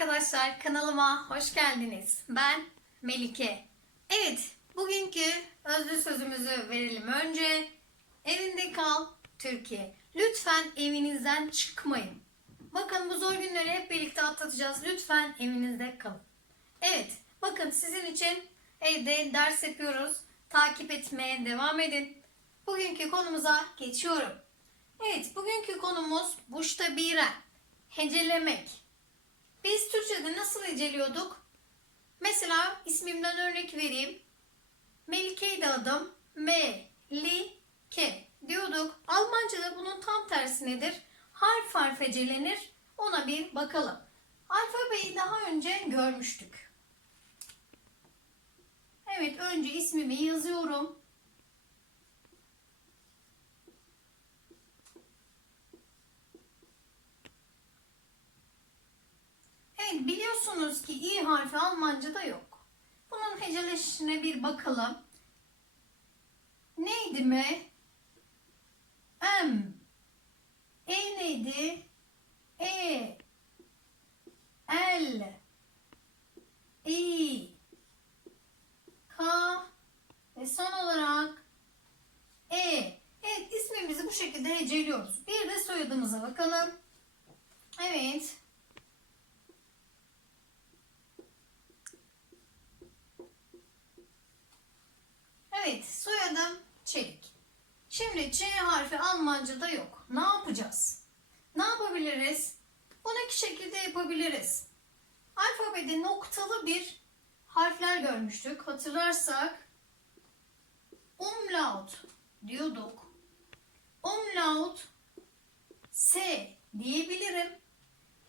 arkadaşlar kanalıma hoş geldiniz. Ben Melike. Evet bugünkü özlü sözümüzü verelim önce. Evinde kal Türkiye. Lütfen evinizden çıkmayın. Bakın bu zor günleri hep birlikte atlatacağız. Lütfen evinizde kalın. Evet bakın sizin için evde ders yapıyoruz. Takip etmeye devam edin. Bugünkü konumuza geçiyorum. Evet bugünkü konumuz buşta biren. Hecelemek. Biz Türkçe'de nasıl heceliyorduk? Mesela ismimden örnek vereyim. Melike'ydi adım. M, li, ke diyorduk. Almanca'da bunun tam tersi nedir? Harf harf hecelenir. Ona bir bakalım. Alfabeyi daha önce görmüştük. Evet önce ismimi yazıyorum. Biliyorsunuz ki i harfi Almanca'da yok. Bunun heceleşine bir bakalım. Neydi mi? M. E neydi? E. L. I. K. Ve son olarak E. Evet ismimizi bu şekilde heceliyoruz. Bir de soyadımıza bakalım. Evet, soyadım Çelik. Şimdi Ç harfi Almanca'da yok. Ne yapacağız? Ne yapabiliriz? Bunu iki şekilde yapabiliriz. Alfabede noktalı bir harfler görmüştük. Hatırlarsak umlaut diyorduk. Umlaut S diyebilirim.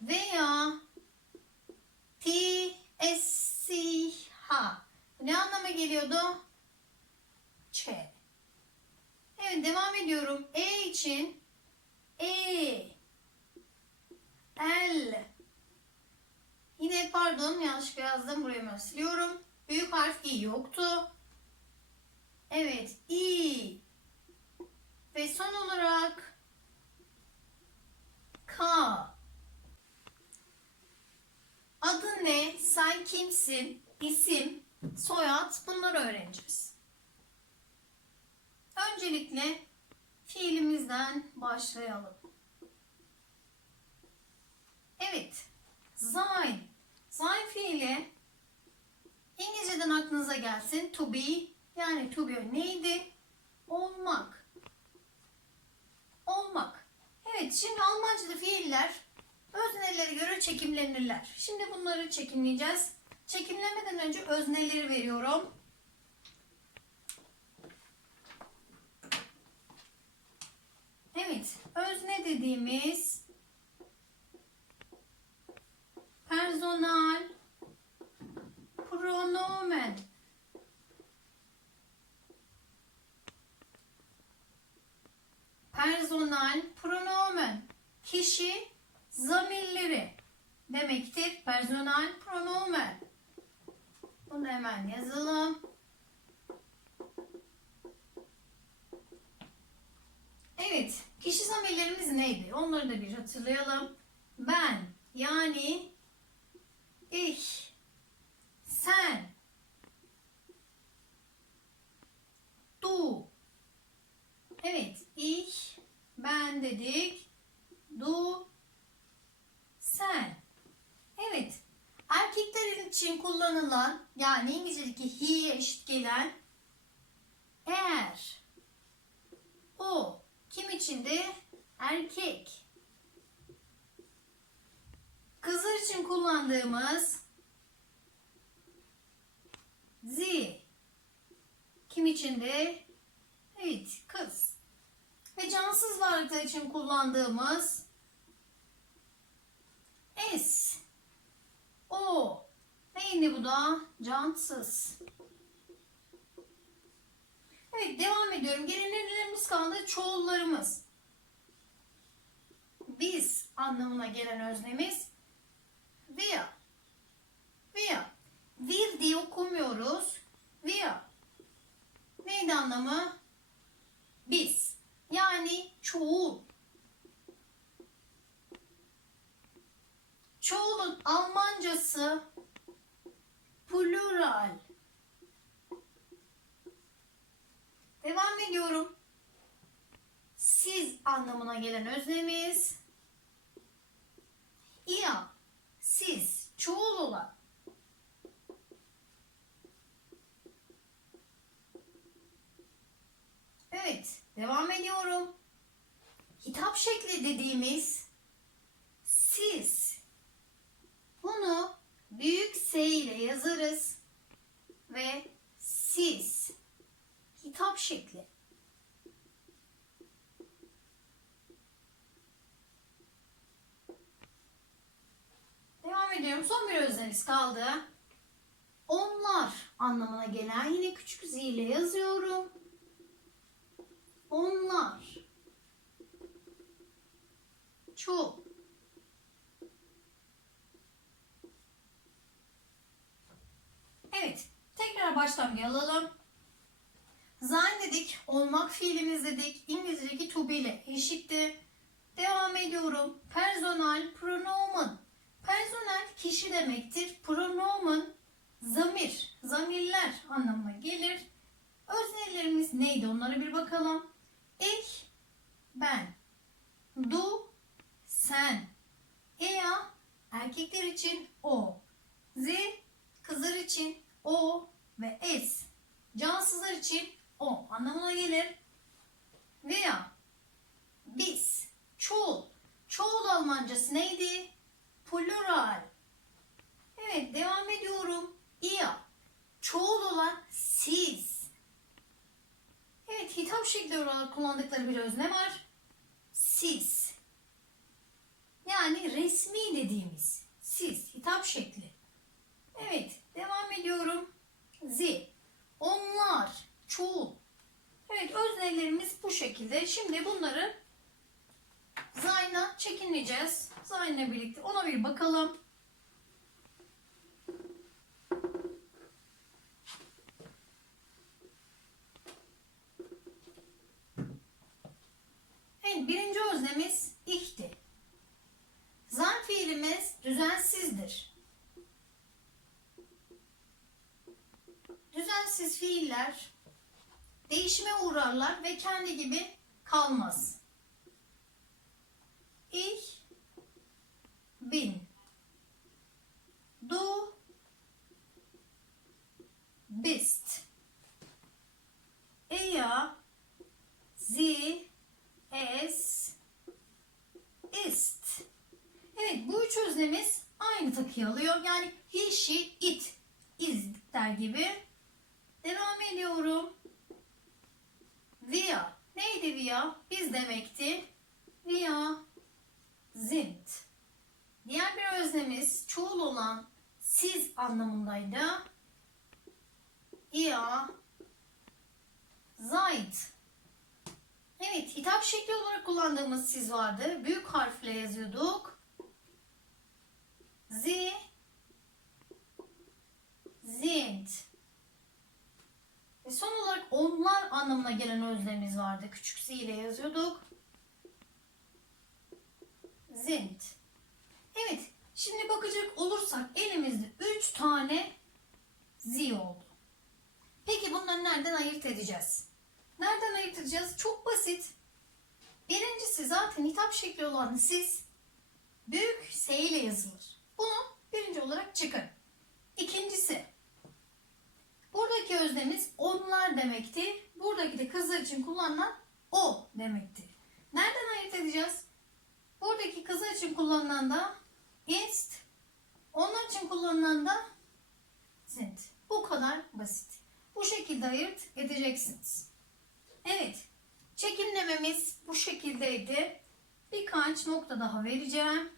Veya T S C H. Ne anlama geliyordu? Ç. Evet devam ediyorum. E için E L Yine pardon yanlışlıkla ben siliyorum. Büyük harf I yoktu. Evet I ve son olarak K Adı ne? Sen kimsin? İsim, soyad bunları öğreneceğiz. Öncelikle fiilimizden başlayalım. Evet. Sein. Sein fiili İngilizceden aklınıza gelsin. To be yani to be neydi? Olmak. Olmak. Evet şimdi Almanca'da fiiller öznelere göre çekimlenirler. Şimdi bunları çekimleyeceğiz. Çekimlemeden önce özneleri veriyorum. Evet, özne dediğimiz personal pronomen. Personal pronomen. Kişi zamirleri demektir. Personal pronomen. Bunu hemen yazalım. Evet, kişi zamirlerimiz neydi? Onları da bir hatırlayalım. Ben, yani ich, sen, du. Evet, ich, ben dedik. Du, sen. Evet, erkekler için kullanılan yani İngilizce'deki he'ye eşit gelen eğer, o, kim içinde? Erkek. Kızlar için kullandığımız Z. Kim içinde? Evet, kız. Ve cansız varlıklar için kullandığımız S. O. Neydi bu da? Cansız. Evet devam ediyorum. Geri nelerimiz kaldı? Çoğullarımız. Biz anlamına gelen öznemiz wir. Wir. Wir diye okumuyoruz. Wir. Neydi anlamı? Biz. Yani çoğul. Çoğul Çoğulun Almancası plural. Devam ediyorum. Siz anlamına gelen öznemiz ia, siz, çoğul olan. Evet, devam ediyorum. Hitap şekli dediğimiz siz. Bunu büyük S ile yazarız ve siz. Hitap şekli. Devam ediyorum. Son bir öznemiz kaldı. Onlar anlamına gelen yine küçük z ile yazıyorum. Onlar. Çok. Evet. Tekrar baştan bir alalım. Sein dedik, olmak fiilimiz dedik. İngilizce'deki to be ile eşitti. Devam ediyorum. Personal pronomen. Personel kişi demektir. Pronomen zamir, zamirler anlamına gelir. Öznelerimiz neydi onlara bir bakalım. Ich, ben. Du, sen. Ea, erkekler için o. Sie, kızlar için o ve es. Cansızlar için o anlamına gelir. Veya biz, çoğul. Çoğul Almancası neydi? Plural. Evet devam ediyorum. Ia. Çoğul olan siz. Evet hitap şekli olarak kullandıkları bir özne var. Siz. Yani resmi dediğimiz siz hitap şekli. Evet devam ediyorum. Zi. Onlar. Çoğul. Evet öznelerimiz bu şekilde. Şimdi bunları Zayn'a çekinleyeceğiz. Zayn'la birlikte ona bir bakalım. Evet, birinci öznemiz ihti. Zan fiilimiz düzensizdir. Düzensiz fiiller değişime uğrarlar ve kendi gibi kalmaz. Ich bin. Du bist. Er, sie, es ist. Evet bu üç öznemiz aynı takıyı alıyor. Yani he, she, it, is der gibi. Devam ediyorum. Wir. Neydi wir? Biz demekti. Wir sind. Diğer bir öznemiz çoğul olan siz anlamındaydı. Ihr seid. Evet, hitap şekli olarak kullandığımız siz vardı. Büyük harfle yazıyorduk. Sie sind. Ve son olarak onlar anlamına gelen özlerimiz vardı. Küçük z ile yazıyorduk. Sind. Evet, şimdi bakacak olursak elimizde 3 tane z oldu. Peki bunları nereden ayırt edeceğiz? Nereden ayırt edeceğiz? Çok basit. Birincisi zaten hitap şekli olan siz büyük S ile yazılır. Bunu birinci olarak çıkın. İkincisi buradaki öznemiz onlar demekti. Buradaki de kızlar için kullanılan o demekti. Nereden ayırt edeceğiz? Buradaki kızlar için kullanılan da ist, onlar için kullanılan da sind. Bu kadar basit. Bu şekilde ayırt edeceksiniz. Evet, çekimlememiz bu şekildeydi. Birkaç nokta daha vereceğim.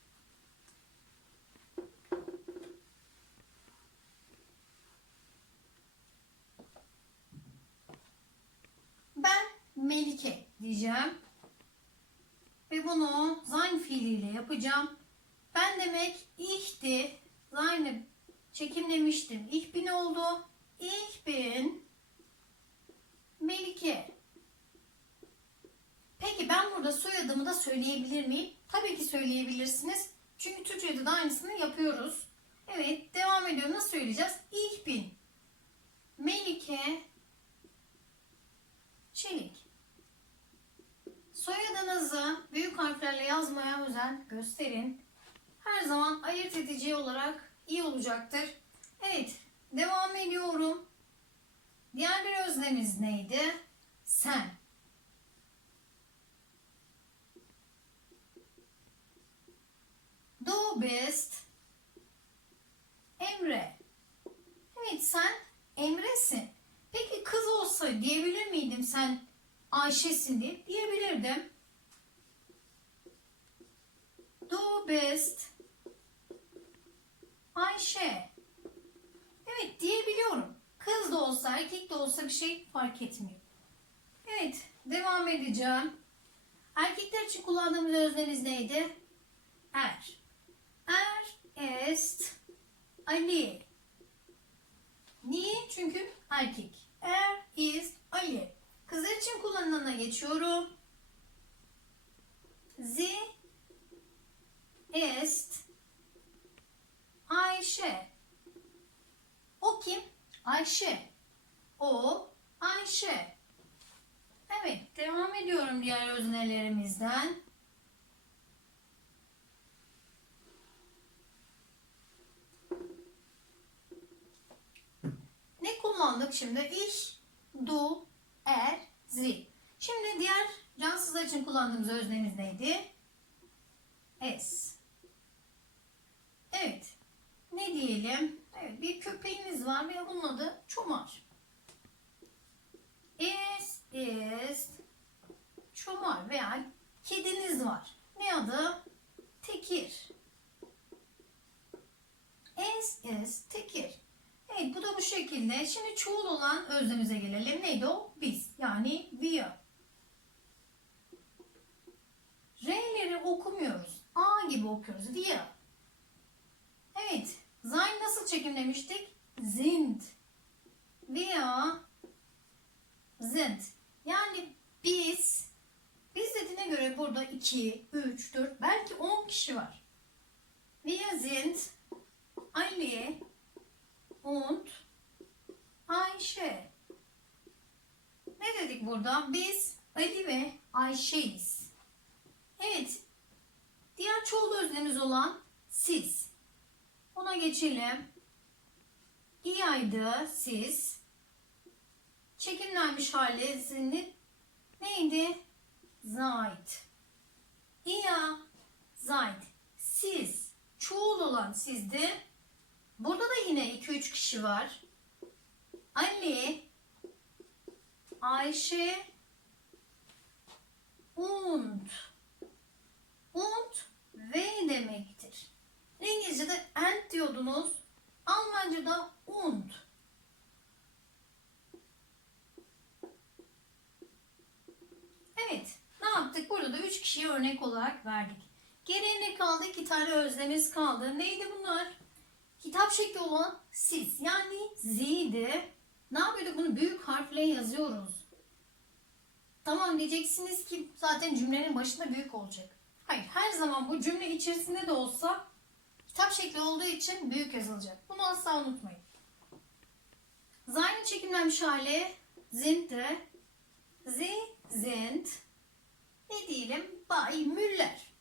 Ben Melike diyeceğim. Ve bunu sein fiiliyle yapacağım. Ben demek ihti. Sein'i çekimlemiştim. Ich bin oldu. Ich bin Melike. Peki ben burada soyadımı da söyleyebilir miyim? Tabii ki söyleyebilirsiniz. Çünkü Türkçe'de da aynısını yapıyoruz. Evet devam ediyorum. Nasıl söyleyeceğiz? Ich bin. Melike Soyadınızı büyük harflerle yazmaya özen gösterin. Her zaman ayırt edici olarak iyi olacaktır. Evet, devam ediyorum. Diğer bir öznemiz neydi? Sen. Du bist Emre. Evet sen Emre'sin. Peki kız olsa diyebilir miydim sen Ayşe'sin diye? Diyebilirdim. Du bist Ayşe. Evet diyebiliyorum. Kız da olsa erkek de olsa bir şey fark etmiyor. Evet devam edeceğim. Erkekler için kullandığımız öznemiz neydi? Er. Er est Ali. Niye? Çünkü erkek. Er is Ali. Kızlar için kullanılana geçiyorum. Sie ist Ayşe. O kim? Ayşe. O Ayşe. Evet, devam ediyorum diğer öznelerimizden. Ne kullandık şimdi? Ich, du, er, sie. Şimdi diğer cansızlar için kullandığımız öznemiz neydi? Es. Evet. Ne diyelim? Evet, bir köpeğimiz var ve bunun adı Çomar. Es is Çomar veya kediniz var. Ne adı? Tekir. Es is Tekir. Evet bu da bu şekilde. Şimdi çoğul olan öznemize gelelim. Neydi o? Biz. Yani wir. R'leri okumuyoruz. A gibi okuyoruz. Wir. Evet. Sein nasıl çekimlemiştik? Sind. Wir sind. Yani biz biz dediğine göre burada 2, 3, 4 belki 10 kişi var. Wir sind Ali und Ayşe. Ne dedik burada? Biz Ali ve Ayşe'yiz. Evet. Diğer çoğul öznemiz olan siz. Ona geçelim. İyaydı siz. Çekimlenmiş hali zihni neydi? Zayt. İya, zayt. Siz. Çoğul olan sizdi. Burada da yine 2-3 kişi var. Ali, Ayşe, und. Und ve demektir. İngilizce'de and diyordunuz. Almanca'da und. Evet. Ne yaptık? Burada da 3 kişiye örnek olarak verdik. Geriye ne kaldı? İki tane özlemiz kaldı. Neydi bunlar? Kitap şekli olan siz. Yani z'ydi. Ne yapıyorduk? Bunu büyük harfle yazıyoruz. Tamam diyeceksiniz ki zaten cümlenin başında büyük olacak. Hayır her zaman bu cümle içerisinde de olsa kitap şekli olduğu için büyük yazılacak. Bunu asla unutmayın. Seine çekimlenmiş hali sind'de. Sie sind ne diyelim Bay Müller.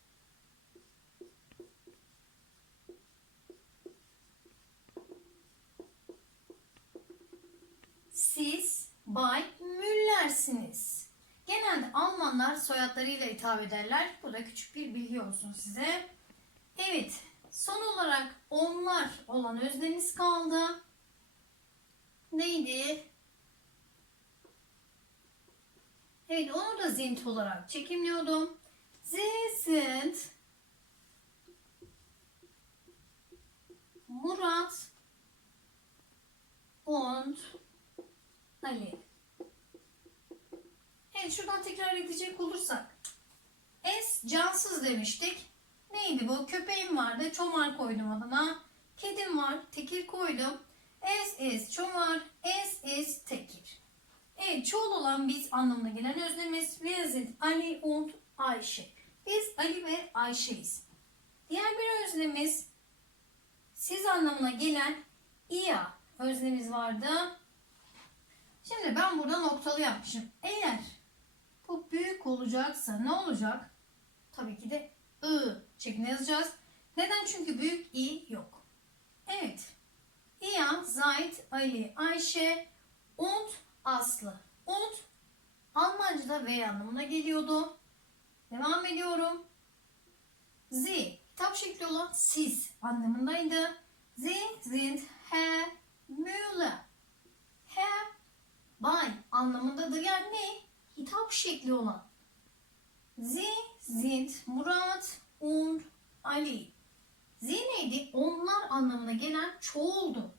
Siz Bay Müller'siniz. Genelde Almanlar soyadlarıyla hitap ederler. Bu da küçük bir bilgi olsun size. Evet, son olarak onlar olan öznemiz kaldı. Neydi? Evet, onu da zint olarak çekimliyordum. Sind Murat und Ali. Evet şuradan tekrar edecek olursak. Es cansız demiştik. Neydi bu? Köpeğim vardı. Çomar koydum adına. Kedim var. Tekir koydum. Es is çomar. Es is tekir. Evet çoğul olan biz anlamına gelen öznemiz. Wir sind Ali und Ayşe. Biz Ali ve Ayşe'yiz. Diğer bir öznemiz anlamına gelen ia öznemiz vardı. Şimdi ben burada noktalı yapmışım. Eğer bu büyük olacaksa ne olacak? Tabii ki de ı şeklinde yazacağız. Neden? Çünkü büyük i yok. Evet. İya, Zayt, Ali, Ayşe, und, Aslı. Und Almanca'da V anlamına geliyordu. Devam ediyorum. Sie, kitap şekli olan siz anlamındaydı. Sie sind Herr Müller. Herr, Bay anlamındadır. Yani ne? Hitap şekli olan. Sie sind Murat und Ali. Sie neydi? Onlar anlamına gelen çoğuldu.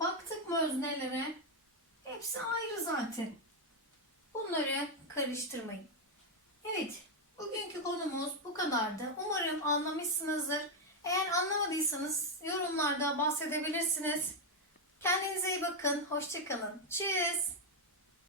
Baktık mı öznelere? Hepsi ayrı zaten. Bunları karıştırmayın. Evet, bugünkü konumuz bu kadardı. Umarım anlamışsınızdır. Eğer anlamadıysanız yorumlarda bahsedebilirsiniz. Kendinize iyi bakın. Hoşçakalın. Cheers.